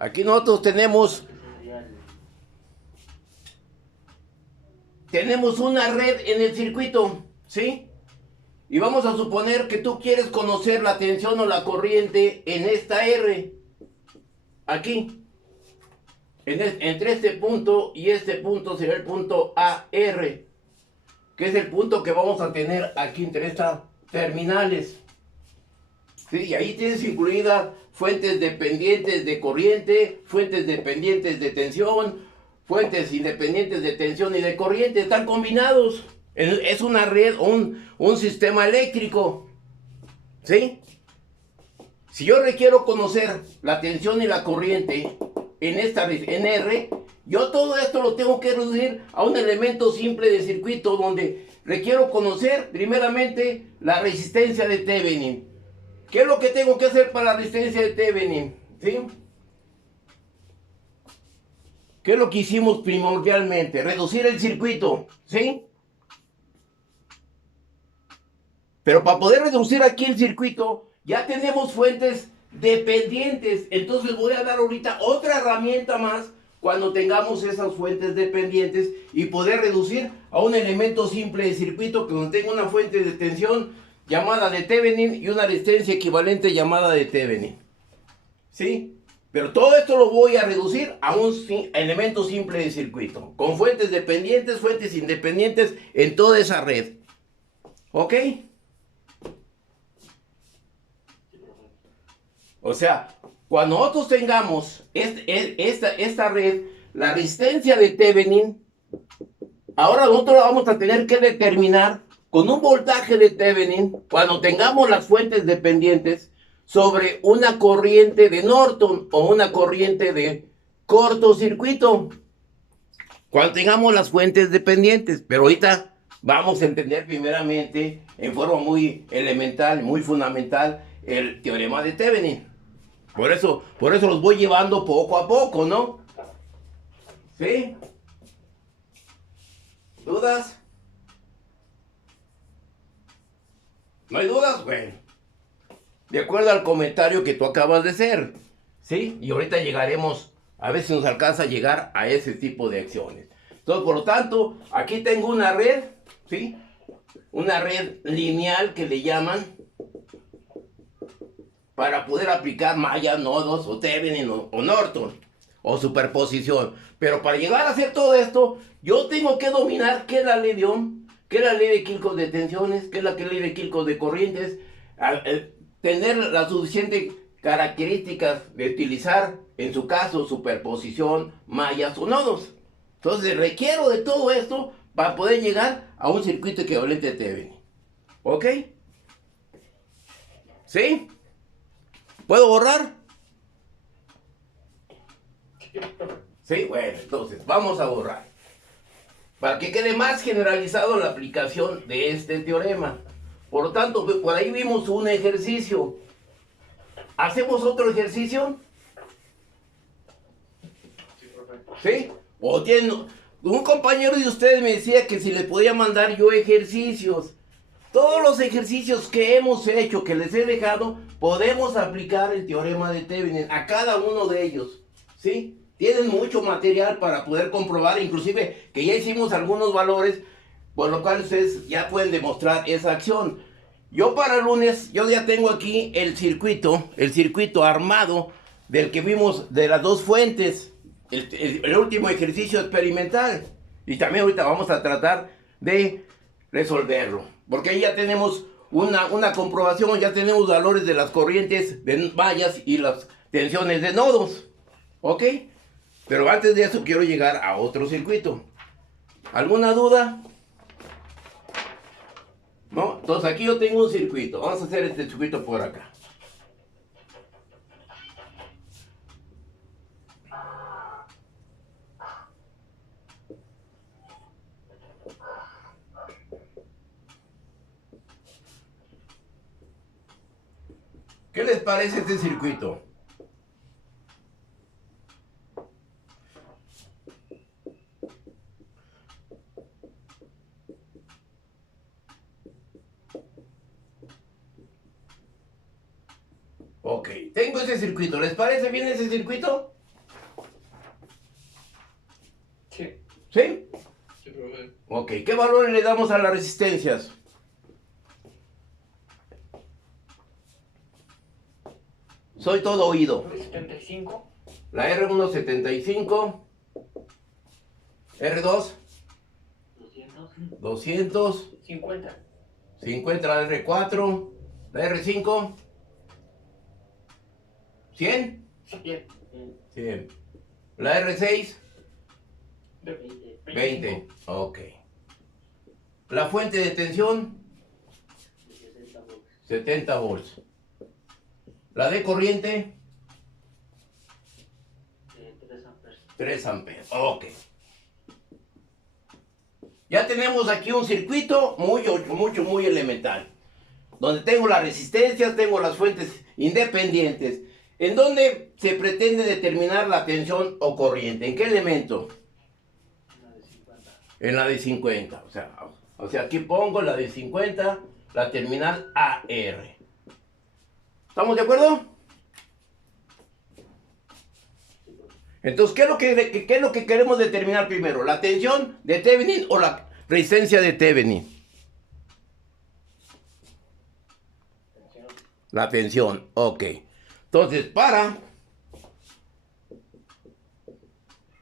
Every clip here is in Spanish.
Aquí nosotros tenemos una red en el circuito, ¿sí? Y vamos a suponer que tú quieres conocer la tensión o la corriente en esta R, aquí, entre este punto y este punto será el punto AR, que es el punto que vamos a tener aquí entre estas terminales. ¿Sí? Y ahí tienes incluidas fuentes dependientes de corriente, fuentes dependientes de tensión, fuentes independientes de tensión y de corriente, están combinados. Es una red, un sistema eléctrico. ¿Sí? Si yo requiero conocer la tensión y la corriente en R, yo todo esto lo tengo que reducir a un elemento simple de circuito donde requiero conocer primeramente la resistencia de Thevenin. ¿Qué es lo que tengo que hacer para la resistencia de Thevenin? ¿Sí? ¿Qué es lo que hicimos primordialmente? Reducir el circuito, ¿sí? Pero para poder reducir aquí el circuito, ya tenemos fuentes dependientes. Entonces voy a dar ahorita otra herramienta más cuando tengamos esas fuentes dependientes y poder reducir a un elemento simple de circuito que contenga una fuente de tensión llamada de Thevenin y una resistencia equivalente llamada de Thevenin. ¿Sí? Pero todo esto lo voy a reducir a un elemento simple de circuito, con fuentes dependientes, fuentes independientes en toda esa red. ¿Ok? O sea, cuando nosotros tengamos esta red, la resistencia de Thevenin, ahora nosotros la vamos a tener que determinar con un voltaje de Thevenin cuando tengamos las fuentes dependientes sobre una corriente de Norton o una corriente de cortocircuito. Cuando tengamos las fuentes dependientes, pero ahorita vamos a entender primeramente en forma muy elemental, muy fundamental, el teorema de Thevenin. Por eso los voy llevando poco a poco, ¿no? ¿Sí? ¿Dudas? ¿No hay dudas? Bueno, de acuerdo al comentario que tú acabas de hacer, ¿sí? Y ahorita llegaremos, a ver si nos alcanza a llegar a ese tipo de acciones. Entonces, por lo tanto, aquí tengo una red, ¿sí? Una red lineal que le llaman, para poder aplicar malla, nodos, o Thevenin, o Norton, o superposición. Pero para llegar a hacer todo esto, yo tengo que dominar qué es la ley de Ohm, qué es la ley de Kirchhoff de tensiones, qué es la ley de Kirchhoff de corrientes, tener las suficientes características de utilizar, en su caso, superposición, mallas o nodos. Entonces requiero de todo esto para poder llegar a un circuito equivalente de Thevenin. ¿Ok? ¿Sí? ¿Puedo borrar? Sí, bueno, entonces vamos a borrar. Para que quede más generalizado la aplicación de este teorema. Por lo tanto, por ahí vimos un ejercicio. ¿Hacemos otro ejercicio? ¿Sí? O tienen, un compañero de ustedes me decía que si le podía mandar yo ejercicios. Todos los ejercicios que hemos hecho, que les he dejado, podemos aplicar el teorema de Thevenin a cada uno de ellos, ¿sí? Tienen mucho material para poder comprobar, inclusive que ya hicimos algunos valores, por lo cual ustedes ya pueden demostrar esa acción. Yo para el lunes, yo ya tengo aquí el circuito armado del que vimos de las dos fuentes, el último ejercicio experimental. Y también ahorita vamos a tratar de resolverlo, porque ahí ya tenemos una comprobación, ya tenemos valores de las corrientes de mallas y las tensiones de nodos, ¿ok? Pero antes de eso quiero llegar a otro circuito. ¿Alguna duda? ¿No? Entonces aquí yo tengo un circuito, vamos a hacer este circuito por acá. ¿Qué les parece este circuito? Ok, tengo ese circuito. ¿Les parece bien ese circuito? ¿Sí? Sí, profe. Ok, ¿qué valores le damos a las resistencias? Soy todo oído. 75. La R1 75, R2 200. 200, 50. 50 la R4, la R5 100, 100. 100. La R6 20. 20, ok. La fuente de tensión 60 volts. 70 volts. La de corriente 3 amperes. 3 amperes, ok. Ya tenemos aquí un circuito muy elemental, donde tengo las resistencias, tengo las fuentes independientes, en donde se pretende determinar la tensión o corriente. ¿En qué elemento? La de 50. En la de 50. O sea, aquí pongo la de 50, la terminal AR. ¿Estamos de acuerdo? Entonces, ¿qué es lo que queremos determinar primero? ¿La tensión de Thevenin o la resistencia de Thevenin? La tensión, ok. Entonces, para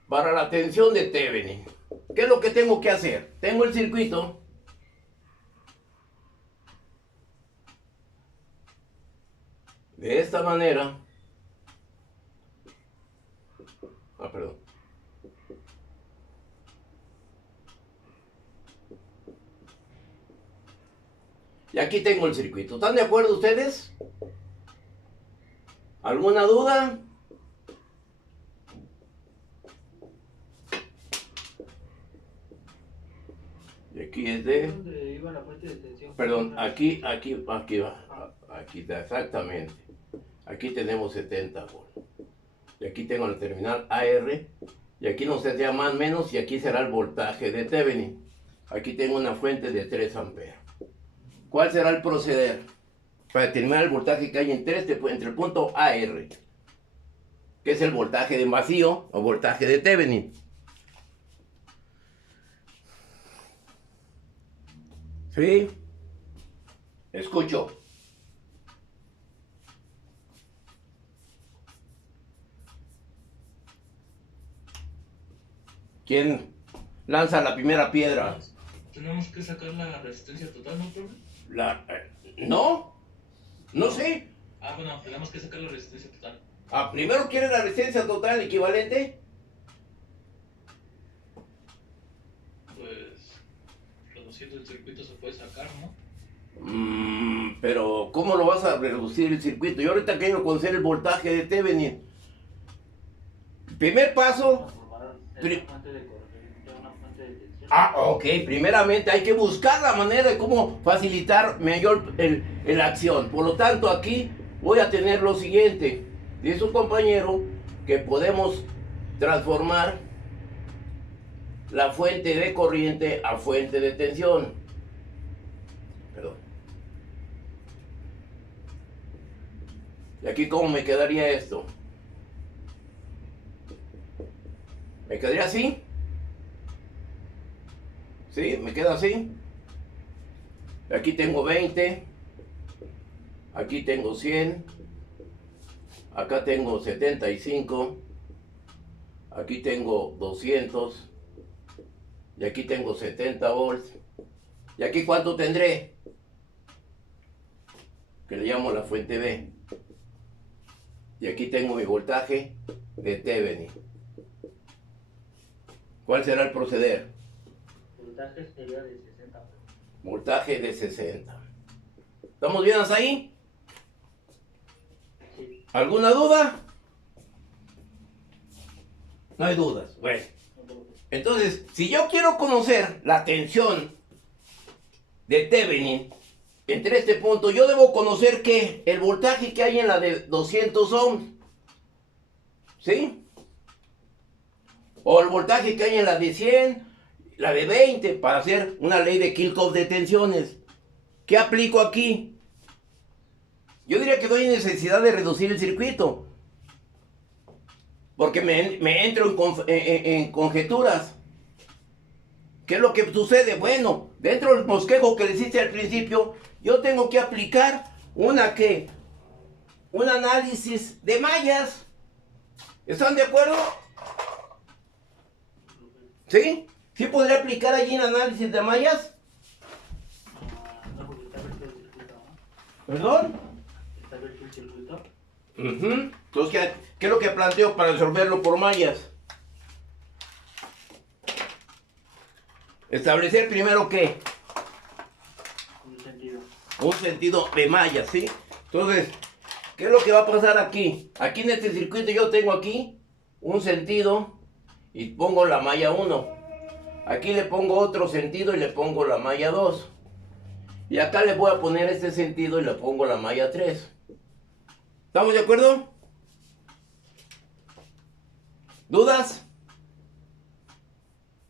la tensión de Thevenin, ¿qué es lo que tengo que hacer? Tengo el circuito. De esta manera. Perdón. Y aquí tengo el circuito. ¿Están de acuerdo ustedes? ¿Alguna duda? Y aquí es de... ¿Dónde iba la fuente de tensión? Perdón, aquí va. Aquí está, exactamente. Aquí tenemos 70 volts. Y aquí tengo la terminal AR. Y aquí no se sea más menos. Y aquí será el voltaje de Thevenin. Aquí tengo una fuente de 3 amperes. ¿Cuál será el proceder? Para determinar el voltaje que hay entre el punto AR, que es el voltaje de vacío o voltaje de Thevenin. ¿Sí? Escucho. ¿Quién lanza la primera piedra? Tenemos que sacar la resistencia total, ¿no, profe? No sé. Bueno, tenemos que sacar la resistencia total. Primero quiere la resistencia total equivalente. Pues, reduciendo el circuito se puede sacar, ¿no? Pero ¿cómo lo vas a reducir el circuito? Yo ahorita quiero conocer el voltaje de Thevenin. Primer paso. Transformar una fuente de corriente a una fuente de tensión. Ok. Primeramente hay que buscar la manera de cómo facilitar mayor la acción. Por lo tanto, aquí voy a tener lo siguiente. Dice un compañero que podemos transformar la fuente de corriente a fuente de tensión. Perdón. ¿Y aquí cómo me quedaría esto? ¿Me quedaría así? ¿Sí? ¿Me queda así? Aquí tengo 20. Aquí tengo 100. Acá tengo 75. Aquí tengo 200. Y aquí tengo 70 volts. ¿Y aquí cuánto tendré? Que le llamo la fuente B. Y aquí tengo mi voltaje de Thevenin. ¿Cuál será el proceder? Voltaje sería de 60 volts. Voltaje de 60. ¿Estamos bien hasta ahí? Sí. ¿Alguna duda? No hay dudas. Bueno. Entonces, si yo quiero conocer la tensión de Thevenin entre este punto, yo debo conocer que el voltaje que hay en la de 200 ohms, ¿sí? O el voltaje que hay en la de 100, la de 20, para hacer una ley de Kirchhoff de tensiones. ¿Qué aplico aquí? Yo diría que no hay necesidad de reducir el circuito, porque me entro en conjeturas. ¿Qué es lo que sucede? Bueno, dentro del bosquejo que les hice al principio, yo tengo que aplicar un análisis de mallas. ¿Están de acuerdo? ¿Sí? ¿Sí podría aplicar allí un análisis de mallas? No, porque está abierto el circuito, ¿no? ¿Perdón? Está abierto el circuito. Entonces, ¿qué es lo que planteo para resolverlo por mallas? Establecer primero ¿qué? Un sentido. Un sentido de mallas, ¿sí? Entonces, ¿qué es lo que va a pasar aquí? Aquí en este circuito yo tengo aquí un sentido y pongo la malla 1. Aquí le pongo otro sentido y le pongo la malla 2. Y acá le voy a poner este sentido y le pongo la malla 3. ¿Estamos de acuerdo? ¿Dudas?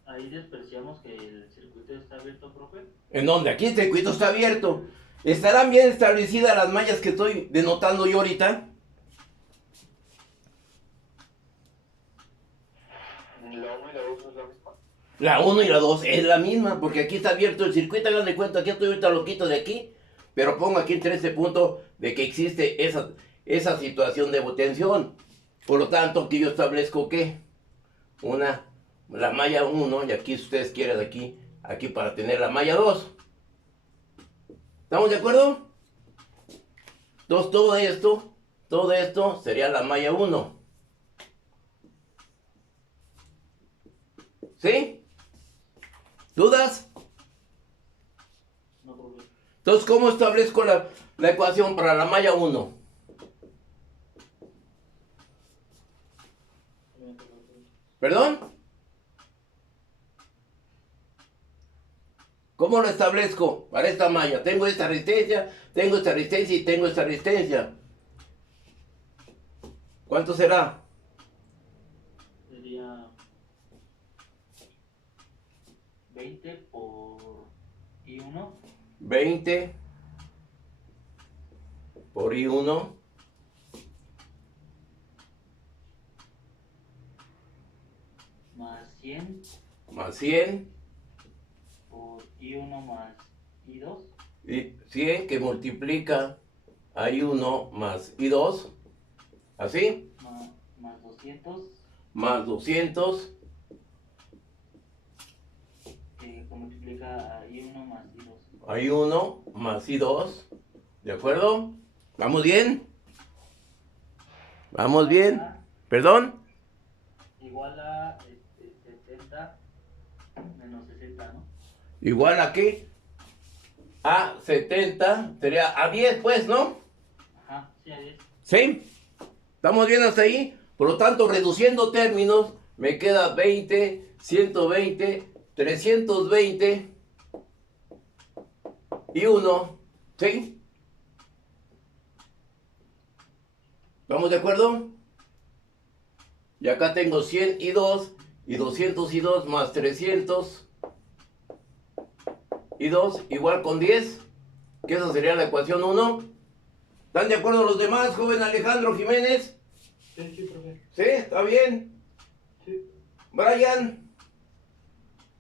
Ahí despreciamos que el circuito está abierto, profe. ¿En dónde? Aquí el circuito está abierto. ¿Estarán bien establecidas las mallas que estoy denotando yo ahorita? La 1 y la 2 es la misma, porque aquí está abierto el circuito, hagan de cuenta, aquí estoy ahorita lo quito de aquí, pero pongo aquí entre este punto de que existe esa situación de tensión. Por lo tanto, aquí yo establezco que la malla 1, y aquí si ustedes quieren aquí para tener la malla 2. ¿Estamos de acuerdo? Entonces todo esto sería la malla 1. ¿Sí? ¿Dudas? No, profe. Entonces, ¿cómo establezco la ecuación para la malla 1? ¿Perdón? ¿Cómo lo establezco para esta malla? Tengo esta resistencia y tengo esta resistencia. ¿Cuánto será? Sería 20 por I1 20 por I1 más 100 más 100 por I1 más I2 y 100 que multiplica a I1 más I2, así, más 200 más 200 que multiplica a I1 más I2. a I1 más I2, ¿de acuerdo? ¿Vamos bien? ¿Vamos bien? ¿Perdón? Igual a 70 menos 60, ¿no? Igual aquí a 70 sería a 10, pues, ¿no? Ajá, sí, a 10. ¿Sí? ¿Estamos bien hasta ahí? Por lo tanto, reduciendo términos, me queda 20, 120, 320 y 1. ¿Sí? ¿Vamos de acuerdo? Y acá tengo 100 y 2 y 200 y 2 más 300 y 2 igual con 10, que esa sería la ecuación 1. ¿Están de acuerdo los demás, joven Alejandro Jiménez? Sí, profe. ¿Sí? ¿Está bien? Sí. Brian,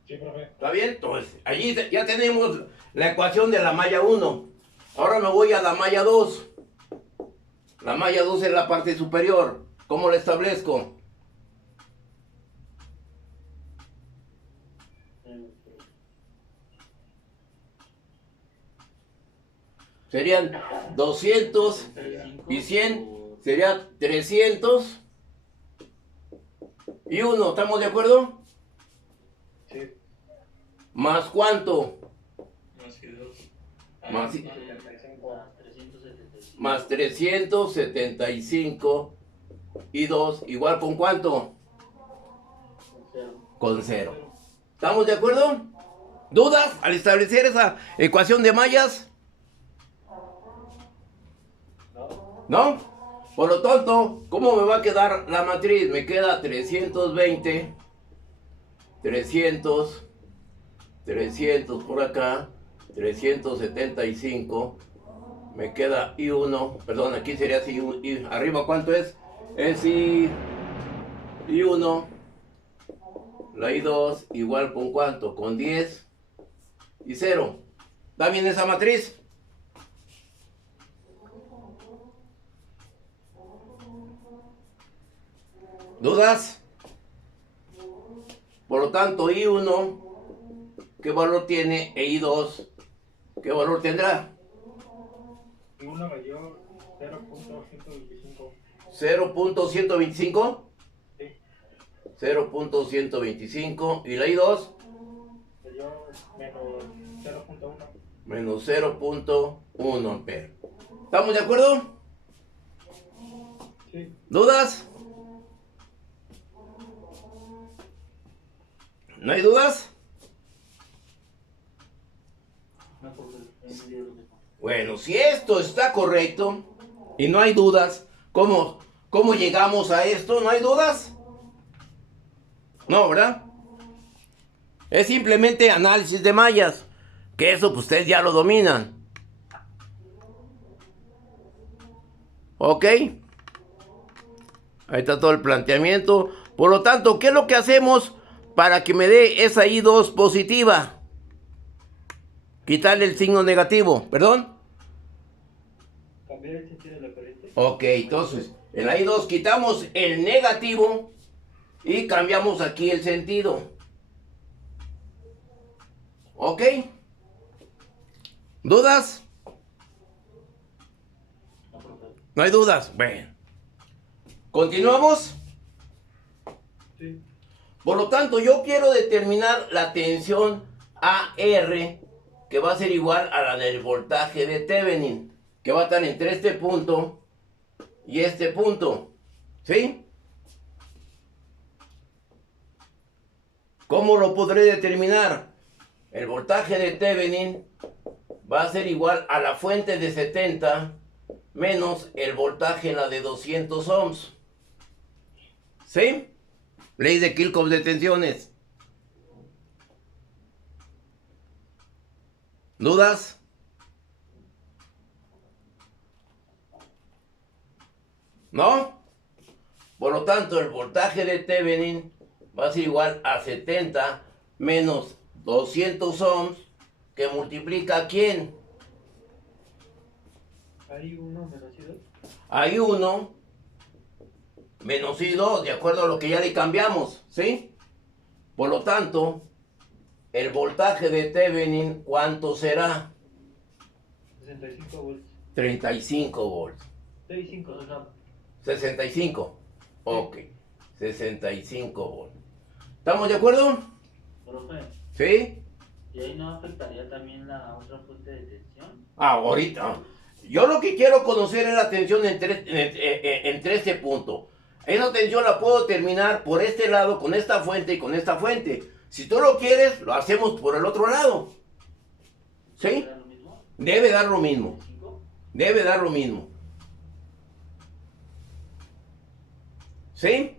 Sí, profe. ¿está bien? Entonces, allí ya tenemos la ecuación de la malla 1. Ahora me voy a la malla 2. La malla 2 es la parte superior. ¿Cómo la establezco? Serían 200 y 100, sería 300 y 1. ¿Estamos de acuerdo? Sí. ¿Más cuánto? Más que 2. Más, 375. más 375 y 2, igual con cuánto? Con 0. ¿Estamos de acuerdo? ¿Dudas al establecer esa ecuación de mallas? ¿No? Por lo tanto, ¿cómo me va a quedar la matriz? Me queda 320, 300, 300 por acá, 375, me queda I1, perdón, aquí sería así, arriba ¿cuánto es? Es I1, La I2 igual con cuánto, con 10 y 0. ¿Está bien esa matriz? ¿Dudas? Por lo tanto, I1, ¿qué valor tiene? E I2, ¿qué valor tendrá? Y uno me dio 0.125. 0.125. Sí, 0.125. ¿Y la I2? me dio menos 0.1. Menos 0.1 amperes. ¿Estamos de acuerdo? Sí, ¿Dudas? ¿No hay dudas? No, porque me dio lo mismo. Bueno, si esto está correcto y no hay dudas, ¿cómo llegamos a esto? ¿No hay dudas? No, ¿verdad? Es simplemente análisis de mallas, que eso pues ustedes ya lo dominan. ¿Ok? Ahí está todo el planteamiento. Por lo tanto, ¿qué es lo que hacemos para que me dé esa I2 positiva? Quitarle el signo negativo, ¿perdón? cambiar el sentido de la corriente. Ok, entonces, en la I2 quitamos el negativo y cambiamos aquí el sentido. ¿Ok? ¿Dudas? No, porque ¿No hay dudas? Bueno. ¿Continuamos? Sí, Por lo tanto, yo quiero determinar la tensión AR, que va a ser igual a la del voltaje de Thevenin, que va a estar entre este punto y este punto. ¿Sí? ¿Cómo lo podré determinar? El voltaje de Thevenin va a ser igual a la fuente de 70 menos el voltaje en la de 200 ohms. ¿Sí? Ley de Kirchhoff de tensiones. ¿Dudas? ¿No? Por lo tanto, el voltaje de Thevenin va a ser igual a 70 menos 200 ohms, que multiplica ¿a quién? hay uno menos I2. Hay 1 menos I2, de acuerdo a lo que ya le cambiamos, ¿sí? Por lo tanto, el voltaje de Thevenin, ¿cuánto será? 65 volts. 35 volts. 65. o sea, 65. Ok. 65 volts. ¿Estamos de acuerdo? profe, ¿Sí? ¿y ahí no afectaría también la otra fuente de tensión? Ahorita. Yo lo que quiero conocer es la tensión entre este punto. Esa tensión la puedo terminar por este lado, con esta fuente y con esta fuente. Si tú lo quieres, lo hacemos por el otro lado. ¿Sí? ¿Era lo mismo? Debe dar lo mismo. 5. Debe dar lo mismo. ¿Sí?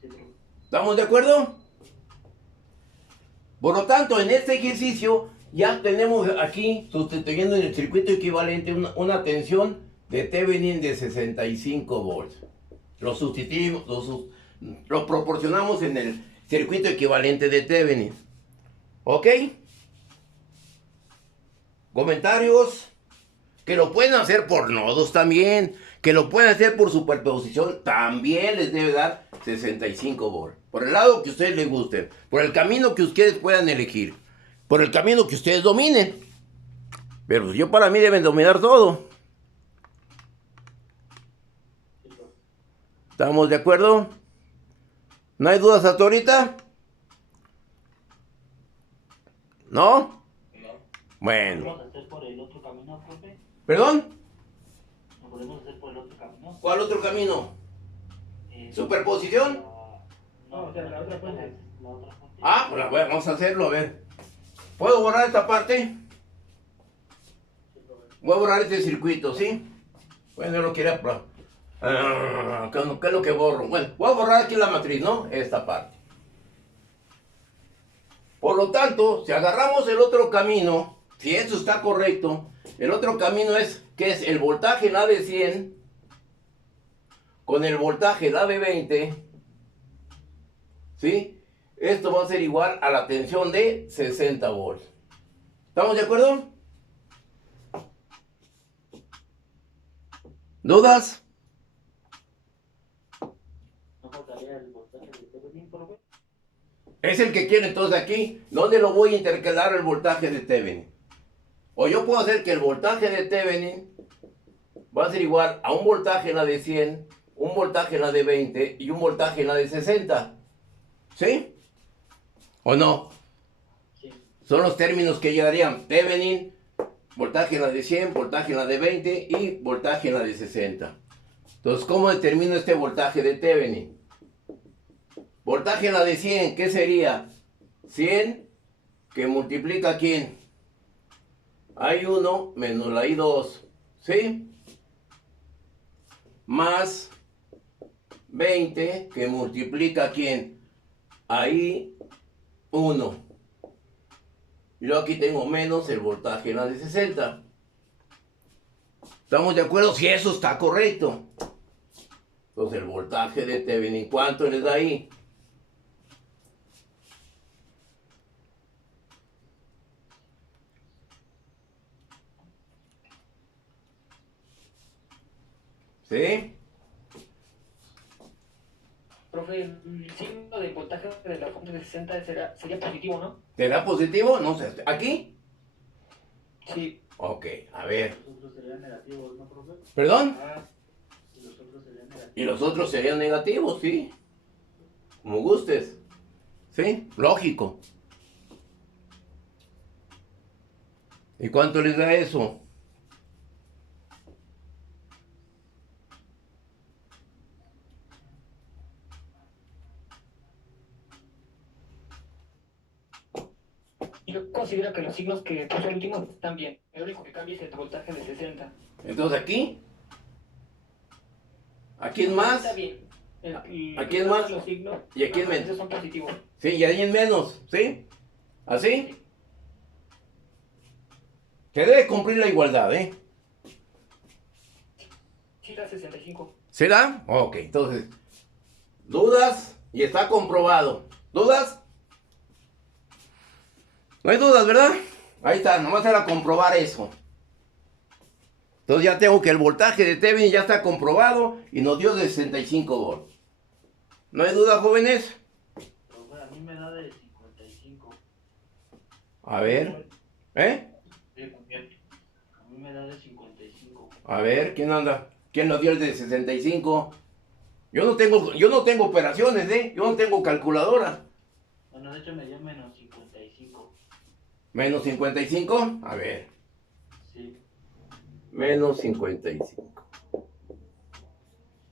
Sí, profe. ¿Estamos de acuerdo? Por lo tanto, en este ejercicio ya tenemos aquí, sustituyendo en el circuito equivalente, una tensión de Thevenin de 65 volts. Lo sustituimos, lo proporcionamos en el circuito equivalente de Thevenin. ¿Ok? ¿Comentarios? Que lo pueden hacer por nodos también, que lo pueden hacer por superposición, también les debe dar 65 volts. Por el lado que a ustedes les guste, por el camino que ustedes puedan elegir, por el camino que ustedes dominen. Pero yo para mí deben dominar todo. Sí, profe. ¿Estamos de acuerdo? ¿No hay dudas hasta ahorita? ¿No? Bueno. ¿Podemos hacer por el otro camino, profe? ¿Perdón? ¿Lo podemos hacer por el otro camino? ¿Cuál otro camino? Eh, ¿Superposición? No, o sea, la otra fuente. La otra fuente. Ah, pues vamos a hacerlo, a ver. ¿Puedo borrar esta parte? Sí, profe. Voy a borrar este circuito, ¿sí? Bueno, yo lo quería... ¿qué es lo que borro? Bueno, voy a borrar aquí la matriz, ¿no? Esta parte. Por lo tanto, si agarramos el otro camino, si eso está correcto, el otro camino es, que es el voltaje en la de 100 con el voltaje en la de 20, ¿sí? esto va a ser igual a la tensión de 60 volts. ¿Estamos de acuerdo? ¿Dudas? No faltaría el voltaje de Thevenin, profe. Es el que quiere entonces aquí. ¿Dónde lo voy a intercalar el voltaje de Thevenin? O yo puedo hacer que el voltaje de Thevenin va a ser igual a un voltaje en la de 100, un voltaje en la de 20 y un voltaje en la de 60. ¿Sí? ¿O no? Sí. Son los términos que llegarían. Thevenin, voltaje en la de 100, voltaje en la de 20 y voltaje en la de 60. Entonces, ¿cómo determino este voltaje de Thevenin? Voltaje en la de 100, ¿qué sería? 100 que multiplica ¿quién? I1 menos la I2, ¿sí? Más 20 que multiplica ¿quién? I1. Y yo aquí tengo menos el voltaje en la de 60. ¿Estamos de acuerdo? Si eso está correcto. Entonces el voltaje de Thevenin, ¿cuánto les da ahí? ¿Sí? Profe, el signo de voltaje de la fuente de 60 sería positivo, ¿no? ¿Será positivo? No sé. ¿Aquí? Sí. Ok, a ver. Los otros serían negativos, ¿no, profe? ¿Perdón? Ah, Y los otros serían negativos. Y los otros serían negativos, sí. Como gustes. ¿Sí? Lógico. ¿Y cuánto les da eso? yo considero que los signos que puso el último están bien. El único que cambia es el voltaje de 60. Entonces aquí. ¿A quién más? Está bien. ¿A quién más? Los signos, ¿Y a quién esos menos? son positivos. Sí, y ahí en menos. ¿Sí? ¿Así? Que debe cumplir la igualdad, ¿eh? Sí, da 65. ¿Será? Ok, entonces. ¿Dudas? Y está comprobado. ¿Dudas? No hay dudas, ¿verdad? Ahí está, nomás era comprobar eso. Entonces ya tengo que el voltaje de Thevenin ya está comprobado y nos dio de 65 volts. ¿No hay duda, jóvenes? Profe, a mí me da de 55. A ver. ¿Eh? Sí, también. A mí me da de 55. A ver, ¿quién anda? ¿Quién nos dio el de 65? Yo no tengo operaciones, ¿eh? Yo no tengo calculadora. Bueno, de hecho me dio menos 55. ¿Menos 55? A ver. Sí. Menos 55.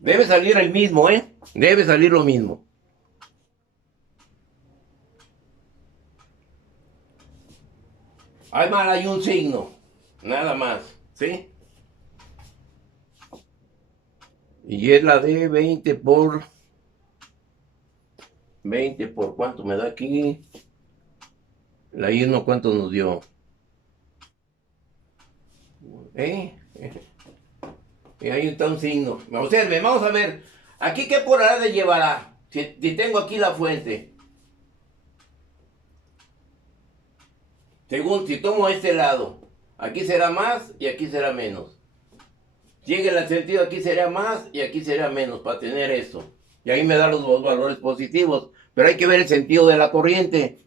Debe salir el mismo, ¿eh? Debe salir lo mismo. Hay mal, hay un signo. Nada más, ¿sí? Y es la de 20 por... 20 por ¿cuánto me da aquí? La I1, ¿cuánto nos dio? Y ahí está un signo. Observen, vamos a ver. Aquí qué polaridad llevará. Si tengo aquí la fuente. Según si tomo este lado. Aquí será más y aquí será menos. Llegue el sentido, aquí será más y aquí será menos para tener eso. Y ahí me da los dos valores positivos. Pero hay que ver el sentido de la corriente.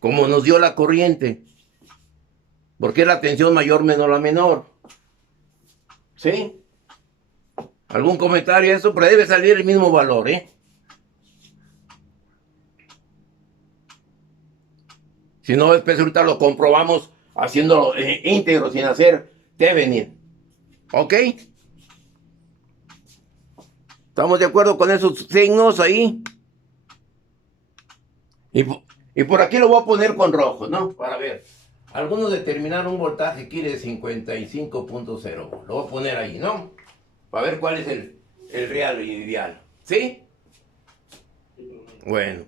Como nos dio la corriente. Porque es la tensión mayor menos la menor. ¿Sí? ¿Algún comentario a eso? Pero debe salir el mismo valor, ¿eh? Si no, después ahorita lo comprobamos haciéndolo íntegro, sin hacer Thevenin. ¿Ok? ¿Estamos de acuerdo con esos signos ahí? Y por aquí lo voy a poner con rojo, ¿no? Para ver. Algunos determinaron un voltaje aquí de 55.0. Lo voy a poner ahí, ¿no? Para ver cuál es el real y ideal. ¿Sí? Sí, profe. Bueno.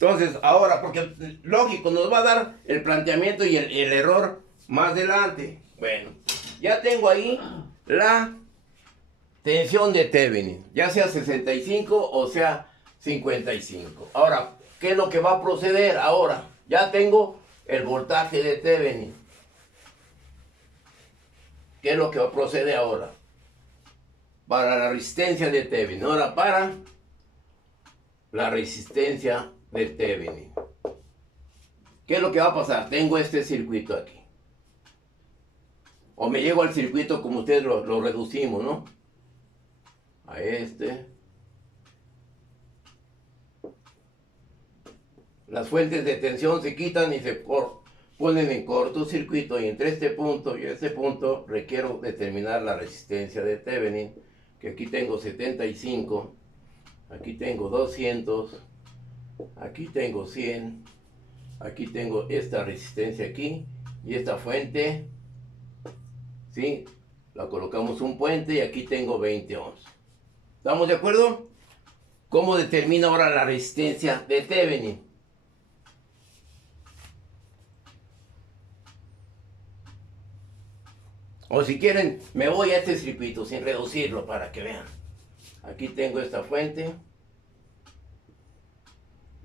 Entonces, ahora, porque lógico, nos va a dar el planteamiento y el error más adelante. Bueno, ya tengo ahí la tensión de Thevenin, ya sea 65 o sea 55. Ahora, ¿qué es lo que va a proceder ahora? Ya tengo el voltaje de Thevenin. ¿Qué es lo que va a proceder ahora? Para la resistencia de Thevenin. Ahora para la resistencia de Thevenin. ¿Qué es lo que va a pasar? Tengo este circuito aquí. O me llego al circuito como ustedes lo reducimos, ¿no? A este. Las fuentes de tensión se quitan y se ponen en cortocircuito, y entre este punto y este punto requiero determinar la resistencia de Thevenin, que aquí tengo 75, aquí tengo 200, aquí tengo 100, aquí tengo esta resistencia aquí y esta fuente, ¿sí? La colocamos un puente y aquí tengo 20 ohms. ¿Estamos de acuerdo? ¿Cómo determina ahora la resistencia de Thevenin? O si quieren, me voy a este circuito sin reducirlo para que vean. Aquí tengo esta fuente.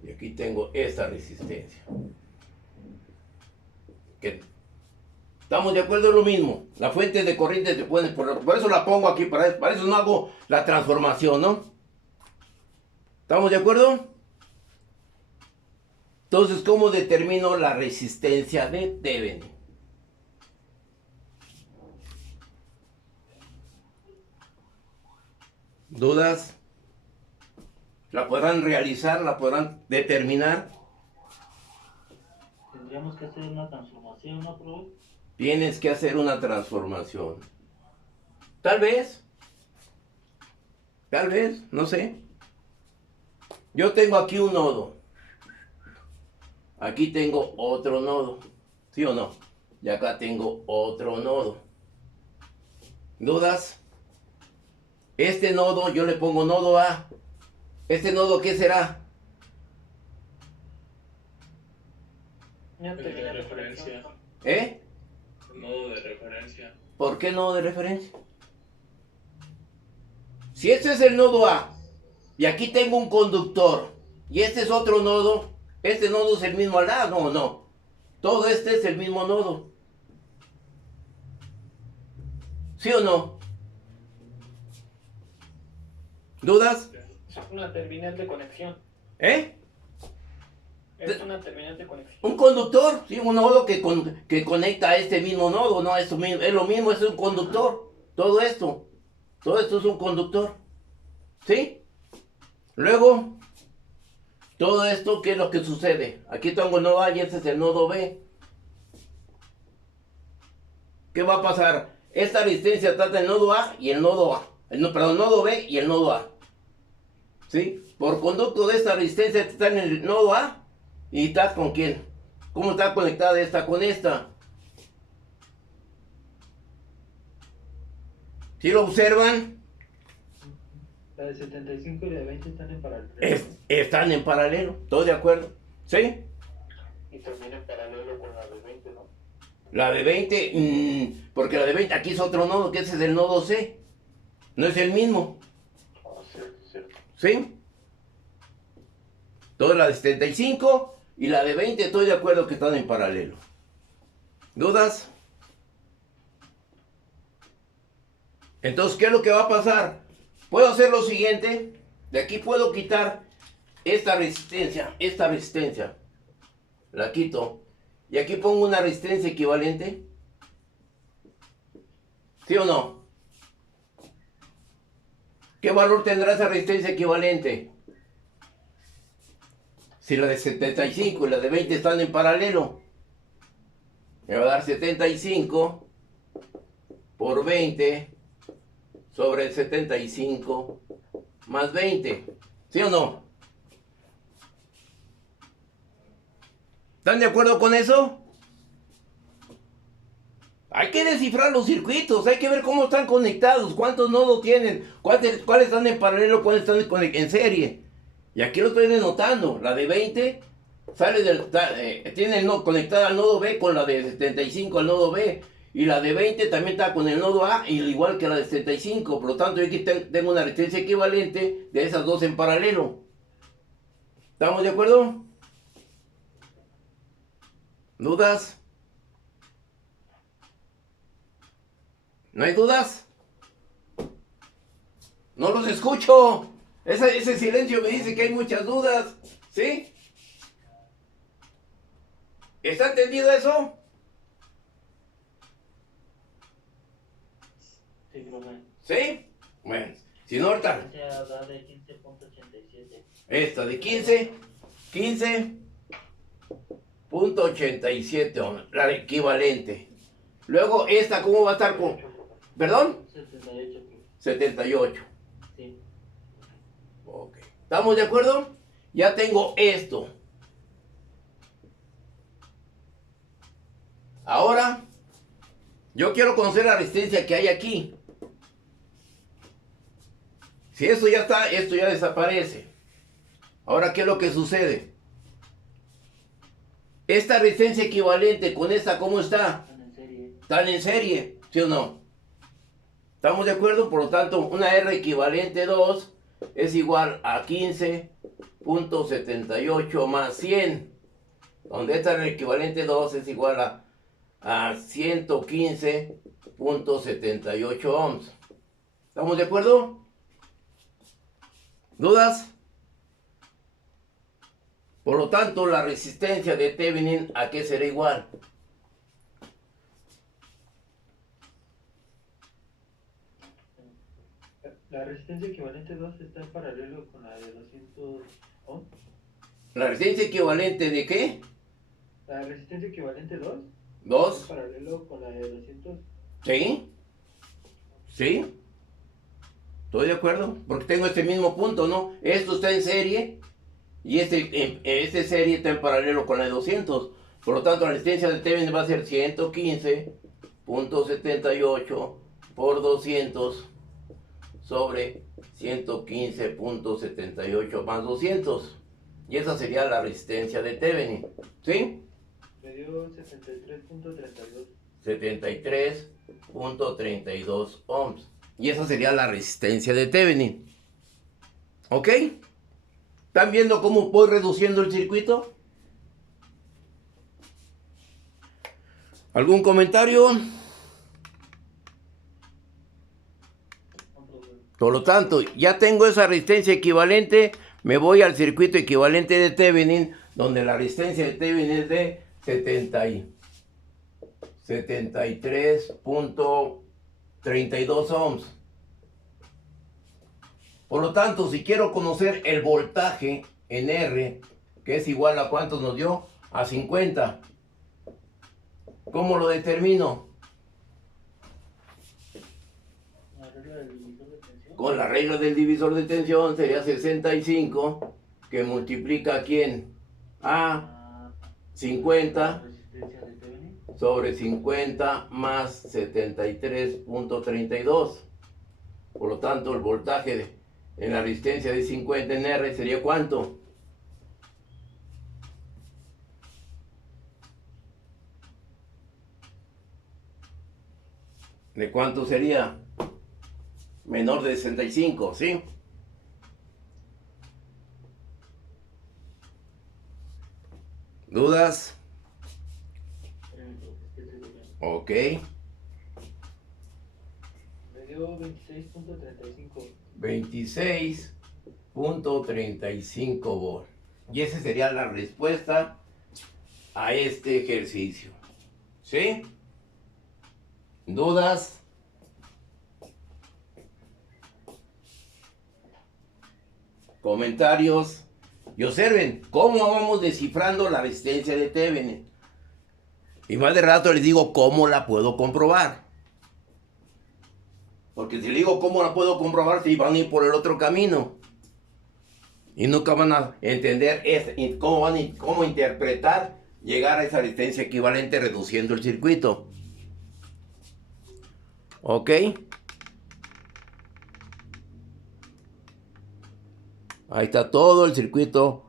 Y aquí tengo esta resistencia. ¿Estamos de acuerdo en lo mismo? La fuente de corriente se puede, por eso la pongo aquí, para eso no hago la transformación, ¿no? ¿Estamos de acuerdo? Entonces, ¿cómo determino la resistencia de Thevenin? ¿Dudas? ¿La podrán realizar? ¿La podrán determinar? Tendríamos que hacer una transformación, ¿no, profe? Tienes que hacer una transformación. Tal vez, no sé. Yo tengo aquí un nodo. Aquí tengo otro nodo. ¿Sí o no? Y acá tengo otro nodo. ¿Dudas? Este nodo, yo le pongo nodo A. ¿Este nodo qué será? Ya De terminé la referencia. conexión. ¿Eh? Nodo de referencia. ¿Por qué nodo de referencia? Si este es el nodo A, y aquí tengo un conductor, y este es otro nodo, ¿este nodo es el mismo al A? No, no. Todo este es el mismo nodo. ¿Sí o no? ¿Dudas? Es una terminal de conexión. ¿Eh? Es una terminal de conexión. Un conductor, sí, un nodo que conecta a este mismo nodo, no, es lo mismo, es un conductor. Todo esto es un conductor. ¿Sí? Luego, todo esto, ¿qué es lo que sucede? Aquí tengo el nodo A y este es el nodo B. ¿Qué va a pasar? Esta resistencia trata el nodo A y el nodo A. Perdón, nodo B y el nodo A. ¿Sí? Por conducto de esta resistencia está en el nodo A. ¿Y está con quién? ¿Cómo está conectada esta con esta? ¿Sí lo observan? La de 75 y la de 20 están en paralelo. Están en paralelo, ¿estoy de acuerdo? ¿Sí? Y termina en paralelo con la de 20, ¿no? La de 20, porque la de 20 aquí es otro nodo, que ese es el nodo C. No es el mismo. Oh, cierto, cierto. ¿Sí? Toda la de 75 y la de 20 estoy de acuerdo que están en paralelo. ¿Dudas? Entonces, ¿qué es lo que va a pasar? Puedo hacer lo siguiente. De aquí puedo quitar esta resistencia. La quito. Y aquí pongo una resistencia equivalente. ¿Sí o no? ¿Qué valor tendrá esa resistencia equivalente? Si la de 75 y la de 20 están en paralelo, me va a dar 75 por 20 sobre el 75 más 20. ¿Sí o no? ¿Están de acuerdo con eso? Hay que descifrar los circuitos, hay que ver cómo están conectados, cuántos nodos tienen, cuáles están en paralelo, cuáles están en serie. Y aquí lo estoy denotando. La de 20 tiene el nodo conectada al nodo B con la de 75 al nodo B. Y la de 20 también está con el nodo A, igual que la de 75. Por lo tanto, yo aquí tengo una resistencia equivalente de esas dos en paralelo. ¿Estamos de acuerdo? ¿Dudas? ¿No hay dudas? No los escucho. Ese silencio me dice que hay muchas dudas. ¿Sí? ¿Está entendido eso? Sí, profe. ¿Sí? Bueno, si no ahorita, Ese da de 15.87. esta de 15.87 ohms, la equivalente. Luego esta, ¿cómo va a estar con? ¿Perdón? 78, profe. 78. Sí. Ok. ¿Estamos de acuerdo? Ya tengo esto. Ahora, yo quiero conocer la resistencia que hay aquí. Si esto ya está, esto ya desaparece. Ahora, ¿qué es lo que sucede? Esta resistencia equivalente con esta, ¿cómo está? Están en serie. ¿Están en serie? ¿Sí o no? ¿Estamos de acuerdo? Por lo tanto, una R equivalente 2 es igual a 15.78 más 100. Donde esta R equivalente 2 es igual a 115.78 ohms. ¿Estamos de acuerdo? ¿Dudas? Por lo tanto, la resistencia de Thevenin, ¿a qué será igual? La resistencia equivalente 2 está en paralelo con la de 200 ohms. ¿La resistencia equivalente de qué? La resistencia equivalente 2 está en ¿2? paralelo con la de 200. ¿Sí? ¿Sí? Estoy de acuerdo, porque tengo este mismo punto, ¿no? Esto está en serie y este serie está en paralelo con la de 200. Por lo tanto, la resistencia de Thevenin va a ser 115.78 por 200 sobre 115.78 más 200. Y esa sería la resistencia de Thevenin. ¿Sí? Me dio 73.32. 73.32 ohms. Y esa sería la resistencia de Thevenin. ¿Ok? ¿Están viendo cómo voy reduciendo el circuito? ¿Algún comentario? Por lo tanto, ya tengo esa resistencia equivalente. Me voy al circuito equivalente de Thevenin, donde la resistencia de Thevenin es de 73.32 ohms. Por lo tanto, si quiero conocer el voltaje en R, que es igual a ¿cuántos nos dio? A 50. ¿Cómo lo determino? La regla del divisor de tensión. Con la regla del divisor de tensión sería 65, que multiplica ¿a quién? A 50 La resistencia de Thevenin. sobre 50 más 73.32. Por lo tanto, el voltaje en la resistencia de 50 en R sería ¿cuánto? ¿De cuánto sería? Menor de 65, ¿sí? ¿Dudas? Espérenme, profe, es que estoy copiando. Ok. Me dio 26.35. 26.35 volts. Y esa sería la respuesta a este ejercicio. ¿Sí? ¿Dudas? ¿Comentarios? Y observen cómo vamos descifrando la resistencia de Thevenin. Y más de rato les digo cómo la puedo comprobar. Porque si le digo cómo la puedo comprobar, si van a ir por el otro camino. Y nunca van a entender cómo interpretar, llegar a esa resistencia equivalente reduciendo el circuito. ¿Ok? Ahí está todo el circuito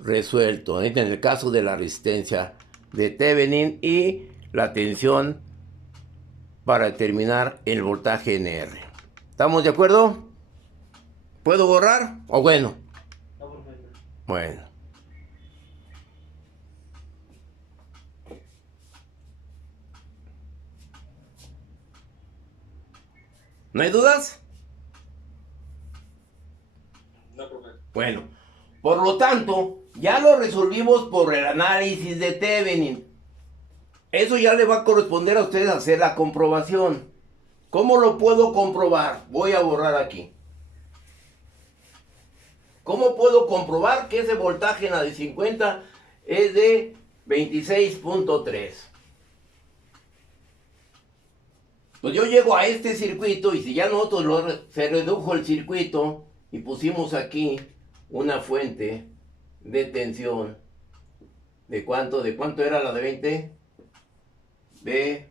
resuelto. En el caso de la resistencia de Thevenin y la tensión para determinar el voltaje en R. ¿Estamos de acuerdo? ¿Puedo borrar? ¿O bueno? No, profe. Bueno. ¿No hay dudas? No, profe. Bueno, por lo tanto, ya lo resolvimos por el análisis de Thevenin. Eso ya le va a corresponder a ustedes hacer la comprobación. ¿Cómo lo puedo comprobar? Voy a borrar aquí. ¿Cómo puedo comprobar que ese voltaje en la de 50 es de 26.3? Pues yo llego a este circuito y si ya nosotros se redujo el circuito y pusimos aquí una fuente de tensión. ¿De cuánto? ¿De cuánto era la de 20?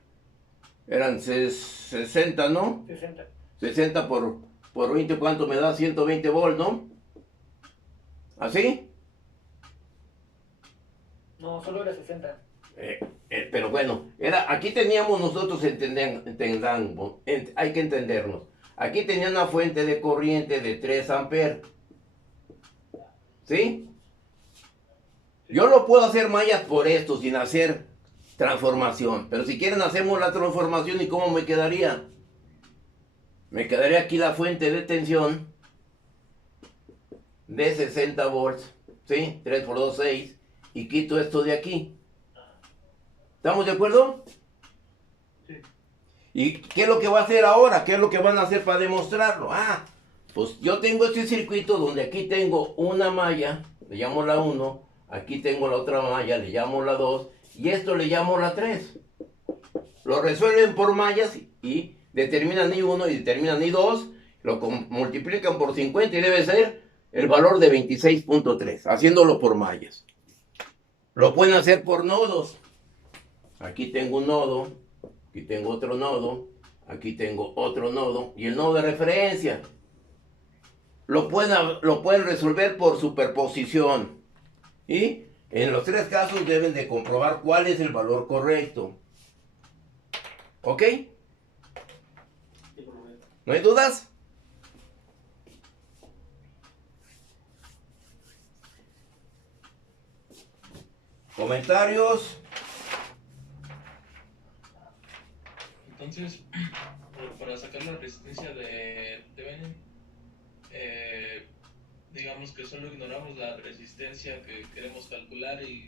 Eran 60, ¿no? 60. 60 por 20, ¿cuánto me da? 120 volts, ¿no? ¿Así? No, solo era 60. Pero bueno, aquí teníamos nosotros, hay que entendernos. Aquí tenía una fuente de corriente de 3 amperes. ¿Sí? Yo lo puedo hacer mallas por esto, sin hacer transformación. Pero si quieren hacemos la transformación, ¿y cómo me quedaría? Me quedaría aquí la fuente de tensión de 60 volts. ¿Sí? 3 por 2, 6. Y quito esto de aquí. ¿Estamos de acuerdo? Sí. ¿Y qué es lo que va a hacer ahora? ¿Qué es lo que van a hacer para demostrarlo? Pues yo tengo este circuito donde aquí tengo una malla, le llamo la 1, aquí tengo la otra malla, le llamo la 2, y esto le llamo la 3. Lo resuelven por mallas y determinan I1 y determinan I2, lo multiplican por 50 y debe ser el valor de 26.3, haciéndolo por mallas. Lo pueden hacer por nodos. Aquí tengo un nodo, aquí tengo otro nodo, aquí tengo otro nodo y el nodo de referencia. Lo pueden resolver por superposición. Y en los 3 casos deben de comprobar cuál es el valor correcto. ¿Ok? ¿No hay dudas? ¿Comentarios? Entonces, para sacar la resistencia de Thevenin, digamos que solo ignoramos la resistencia que queremos calcular y